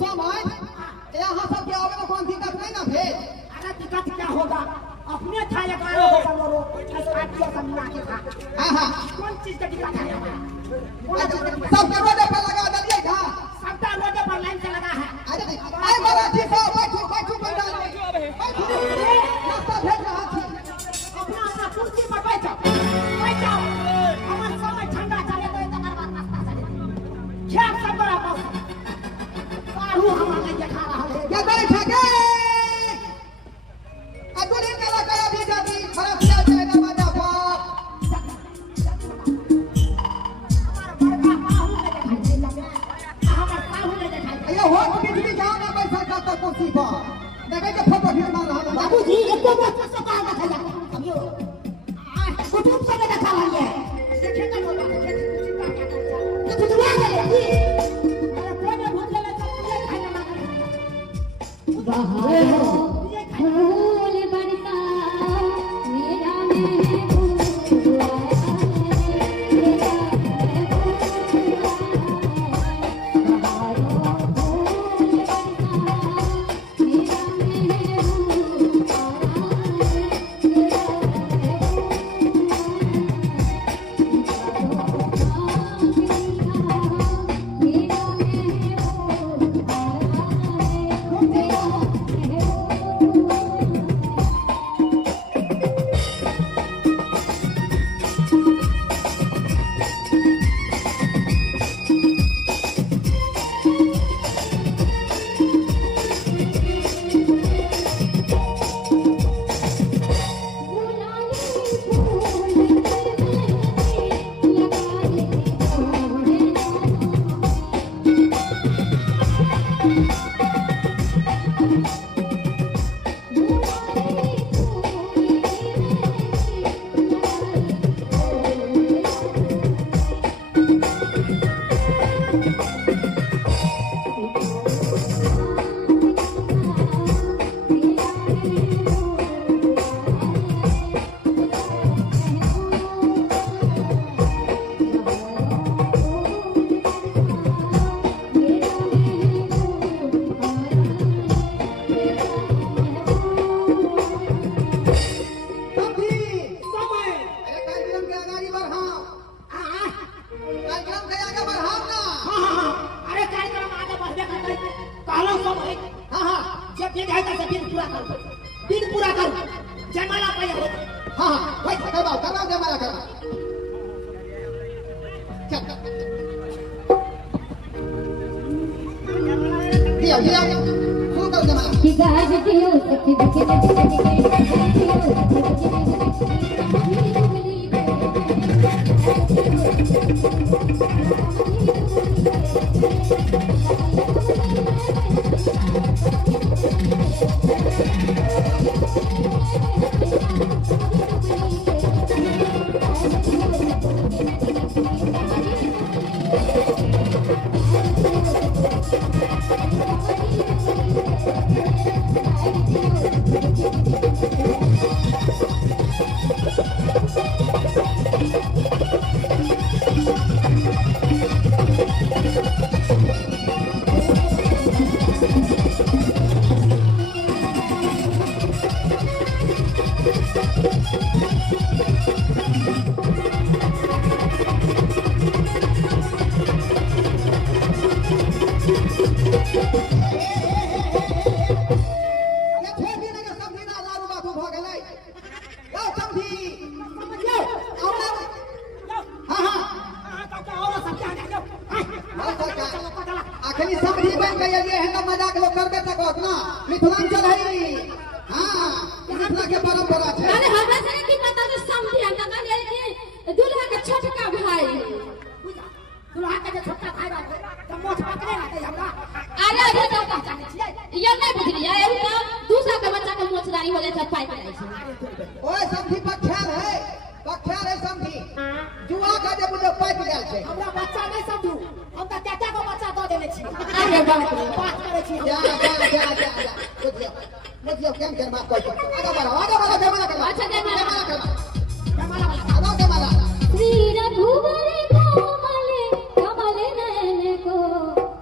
समय यहाँ सब क्या होगा? कौन दिक्कत नहीं ना भेज? अरे दिक्कत क्या होगा? अपने था 11 को बोलो पार्टियों का मिला के था। हाँ कौन चीज का दिक्कत है? सब रोडे पर लगा दिए था। सबका रोडे पर लाइन से लगा है। अरे मराठी को बैठो बैठो पंडाल में बैठो। रास्ता भेज रहा थी। अपना अपना कुर्सी पर बैठो बैठो। हमारे समय ठंडा चले तो इतना बार रास्ता चले। क्या सब बड़ा बस काहू हमारे देखा रहा है। क्या बैठा के अतुल कला करा भी जाती खराब किया जाएगा मजा को। ये हो बिजली जाओ ना बैठा करता कुर्सी पर देखे के फोटो खींचना रहा बाबूजी एक बार से कहा था समझो कुटुंब से देखा है देखे तो बोलो तो दुआ करे जी अरे कोई ने भूख लगा तो ये खाना मांगे बाहर फूल बनता मेरा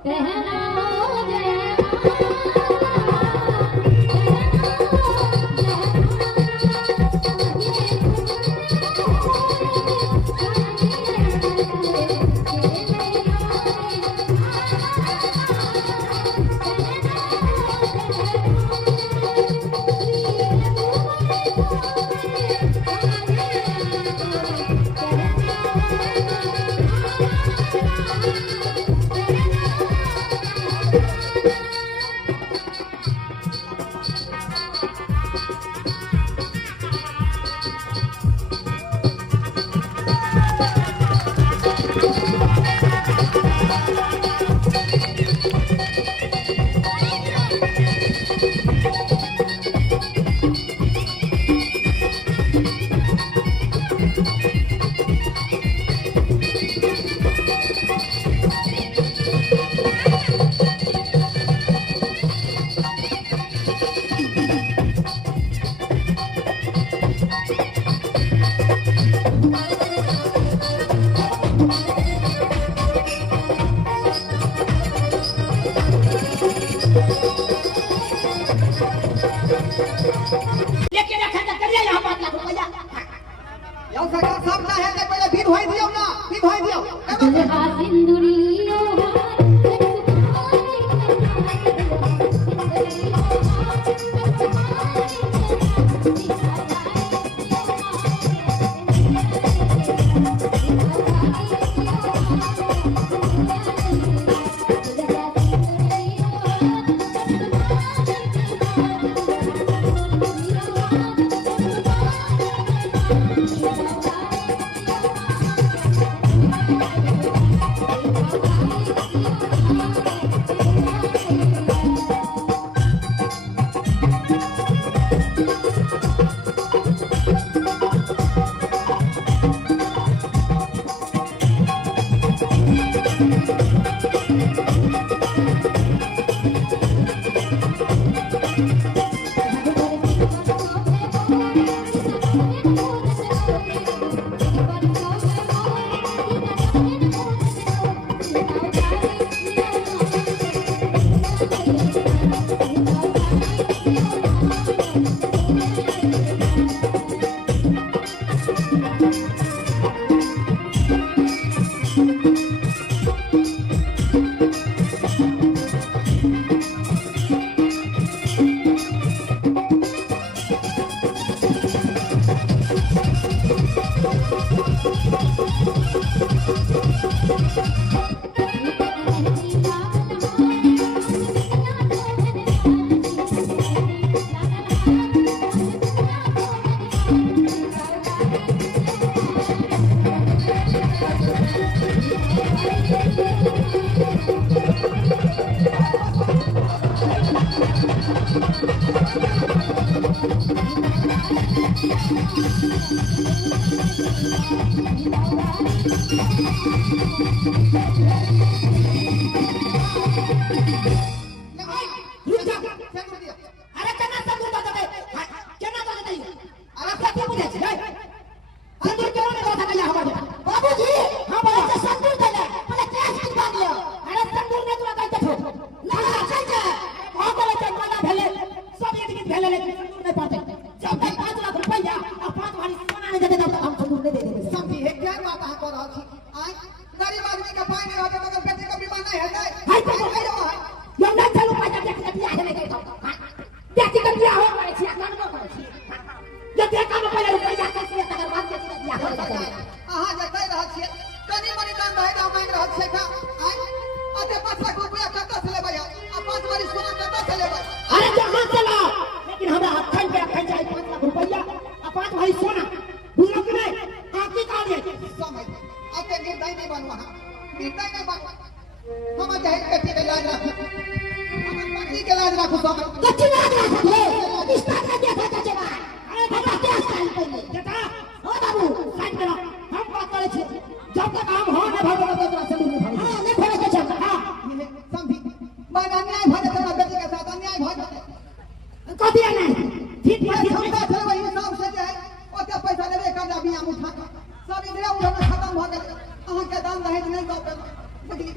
कहना हो जाए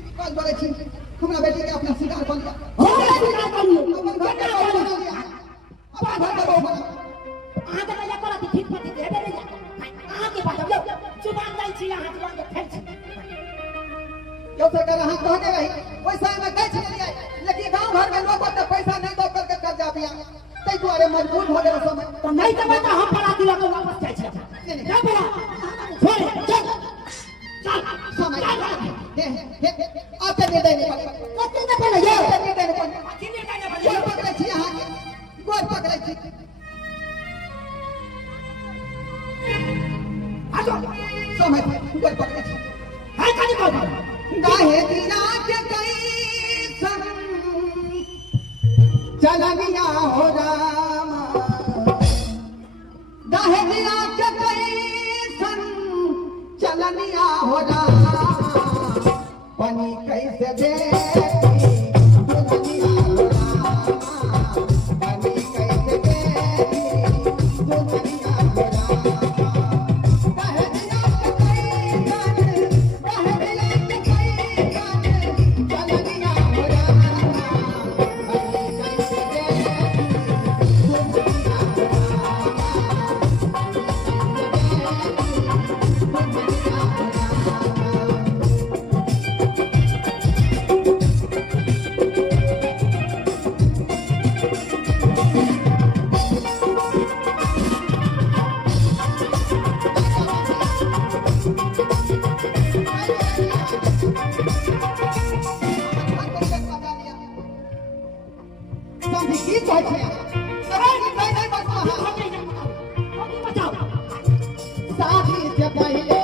हमरा बेटी के अपना शिकार बन गया शिकायत करिए अपन घर का बहू बना लिया अपन घर का बहू बना अहाँ के लइका करत ठीक पति दे दे अहाँ के बात लो जुबान दै छी अहाँ जुबान के फेल छी यो से कर हम कहने रही पैसा में दै छलिए लेकिन गांव घर में लोग तो पैसा नहीं दो करके कर्जा दिया तै दुआरे मजबूर हो गए समय तो नहीं तो बता हम पड़ा दिला के वापस जाय छी जा बड़ा छोड़ चल चल समय आते नहीं देने कते न पड़े ये नहीं देने गोर पकड़े छी अहाँ के गोर पकड़े छी आजो समय गोर पकड़े छी है कनी को गाहे दिना के कई संग चलनिया हो राम गाहे दिना के कई संग चलनिया हो राम पनी कैसे देखी दुनिया हो राम पनी कैसे देखी दुनिया हो राम गाहे दिना के कई संग गाहे दिना के कई संग चलनिया हो राम पनी कैसे देखी दुनिया हो समझी की कहै छै नहीं नहीं बता शादी से पहले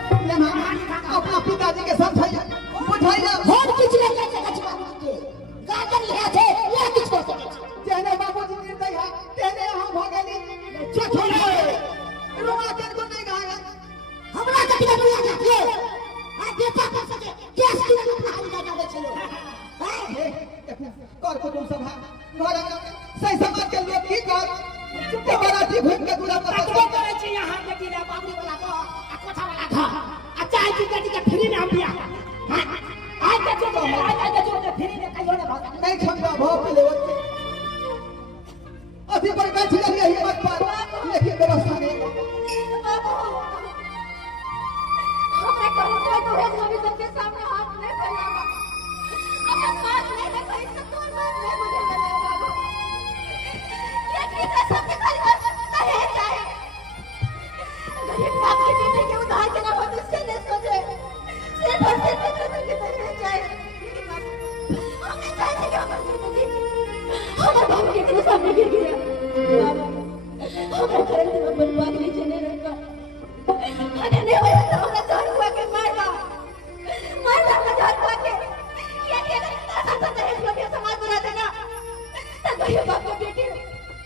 अपना पिताजी के समझाइए बुझाइए बहुत कुछ लेके चला चला गाजन लिया थे या कुछ कर सके जेने बाबूजी निर्दय है तेने हम भगेली छोड़े रोमा के को नहीं गाएगा हमरा के पिता दुनिया जाती है आ बेटा कर सके केस की अपना हाल लगा दे चलो कर को तुम सब घर सही समाज के लोग की कर चुपके बराती घूम के दूरा पर तो करे छी यहां के दिला बाबू वाला को आ कोठा वाला था अच्छा है कि फ्री में हम दिया हां आज के जो फ्री में कहियो ने भाग नहीं क्षमता भाव पे लेवल के अभी पर बैठ गई हिम्मत पर लेकिन व्यवस्था नहीं हमरा करो तो है सभी सबके सामने हाथ नहीं फैलावा अपना बात नहीं है कहीं से तो बात नहीं मुझे बनावा ये कितना सबके खाली कहे चाहे गरीब बाप की बेटी के उधार के ना भविष्य ने सोचे सिर्फ और सिर्फ पैसे के तरह चाहे हमें चाहे कि हमारे बाप के कितने सामने गिर गया हमारे घर में बर्बाद नहीं चले रखा अरे नहीं होया तो हमरा जान हुआ के मारवा का जान हुआ के ये ऐसा तरह से भी समाज बना देना तो ये बाप को बेटी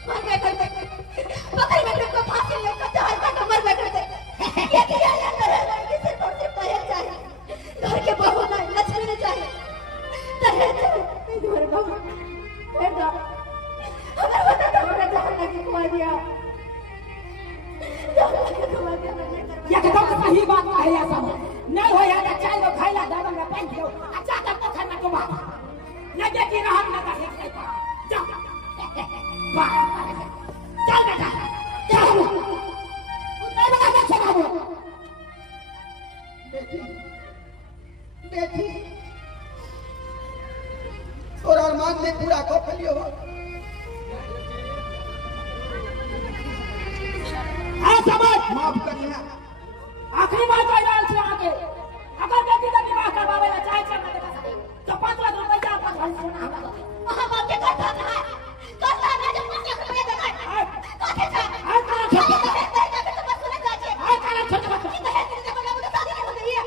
मर गए करते पकड़ में को फांसी लेकर जहाज का कमर में करते ये किया जाता है लड़की से और सिर्फ पहल चाहिए घर के बहू ना लक्ष्मी ने चाहिए दहेज नहीं तुम्हारे बाबू बेटा अगर होता तो हमने जान लगी कुआ दिया ये एकदम सही बात है या सब नहीं हो या चाय लो खाइला दादा में पानी पियो अच्छा तक तो खाना को बात न देखी रहम न का है जा वाह चल बेटा चल उतना बड़ा मत चलाओ बेटी और अरमान ने पूरा को फलियो हां समझ माफ करिए आखिरी बात कह डाल से आगे अगर बेटी का विवाह करवावे ला चाहे करने का तो 5 लाख रुपया आपका घर सोना हां बाप के करता है जब 5 लाख रुपया देता है काहे जा हां करा छोटे तो बस सुन जा छे हां करा छोटे बच्चे दहेज के बोला मुझे शादी नहीं हो गई है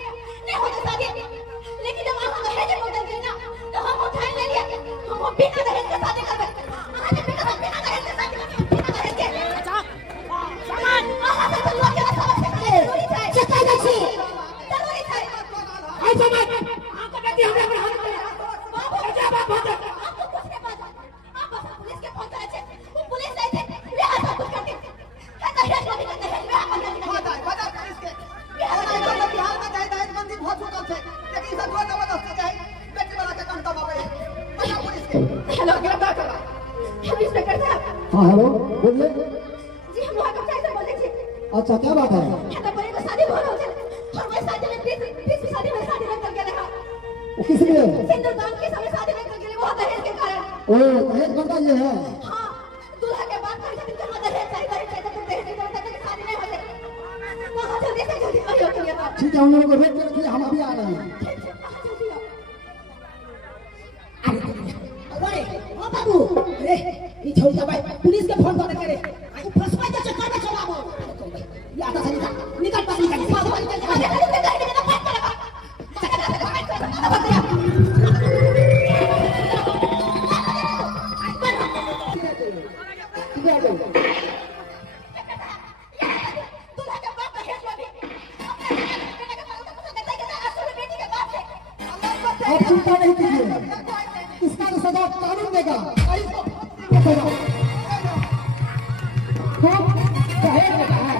नहीं हो शादी लेकिन जब हम दहेज बोल गई ना तो हम उठा ले लिया हम बिना दहेज के शादी करबे आज बिना दहेज के शादी बिना दहेज के अच्छा सामान आहा तो लोग के समझ से जरूरी है चक्का गछी जरूरी है हां समझ आपको बेटी हमरा पर हाथ करे बाबू जा बाबू आपको कुछ नहीं पता आप बस पुलिस के फोन करे छे वो पुलिस आई थे वे सब कुछ करते दहेज भी करते हैं वे अपन बता पुलिस के बिहार में दहेज बंदी बहुत चुकल है लेकिन सब कोई जबरदस्ती है बेटी वाला के कंटा बाबे बता पुलिस के हेलो गिरफ्तार करा हम इंस्पेक्टर साहब हाँ हेलो बोलिए। जी हम वहां कब से बोले थे अच्छा क्या बात है? तो बड़े को शादी हो रहा है और मैं शादी में 20 शादी में शादी नहीं करके रहा वो किस लिए? सिंदूरदान के समय शादी नहीं करके वो दहेज के कारण ओ दहेज बनता ये है। हां दूल्हा के बाद कहीं दिन के दहेज चाहिए तो दहेज नहीं करते कि शादी नहीं होती वहां जल्दी से जल्दी कहियो के लिए ठीक है उन लोगों को रोक के रखिए हम अभी आ रहे हैं। अरे ओ बाबू अरे ये छोड़ दे भाई पुलिस के फोन कर करे आई फसवा के चक्कर में चलाबो ये आता से निकल पास निकल आप चिंता नहीं कीजिए इसका तो सजा कानून देगा। दहेज लेता है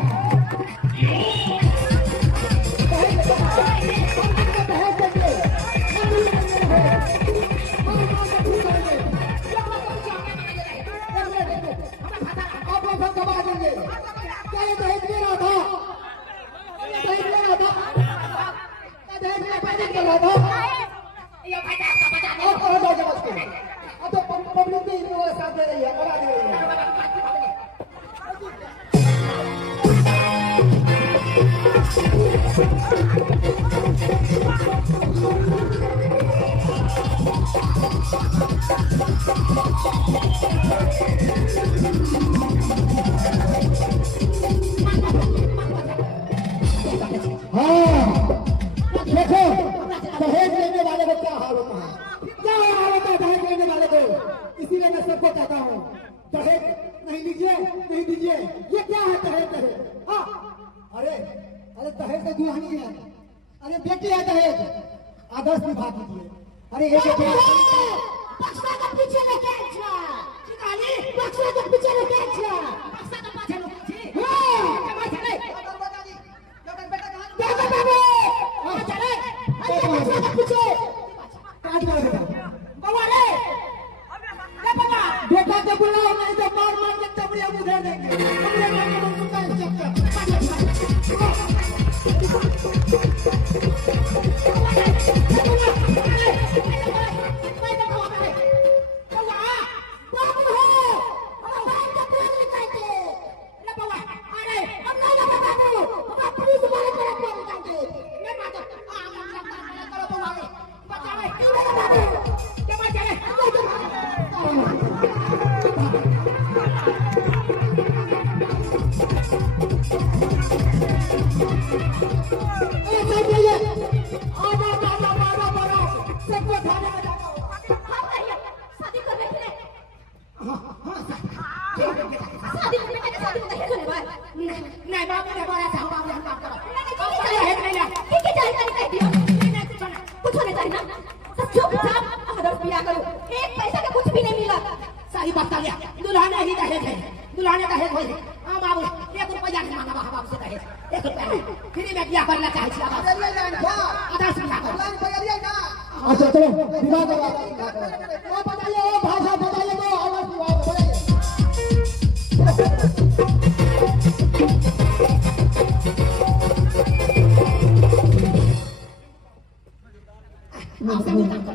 आप लोग सब दबा देंगे। क्या ये दहेज ले रहा था? दहेज ले रहा था? दहेज ले पैसे कर रहा था? और जाओ जब उसको अब तो पब्लिक भी इन लोगों के साथ दे रही है करा दे रही है। हाँ देखो दहेज लेने वाले को क्या हाल होता है, क्या हाल होता है दहेज लेने वाले को। इसीलिए मैं सबको कहता हूँ दहेज नहीं लीजिए, नहीं दीजिए। ये क्या है दहेज? दहेज हाँ अरे अरे दहेज तो दुल्हनी है, अरे बेटी है दहेज, आदर्श निभा दीजिए। अरे ये बक्सा के पीछे लेके जा चिकाली बक्सा के पीछे लेके जा बक्सा के पाछे लेके हां के पाछे नहीं बेटा बाबू आ चले बक्सा के पीछे काट मार बेटा बाबा रे ले बेटा बेटा को बुलाओ नहीं तो मार मार के तबड़िया बुझा देंगे। हमने मार के मुंह का कुछ होने चाहिए ना चुपचाप विवाह करवा वो बताइए वो भाषा बताइए तो आवाज विवाह बताइए आपसे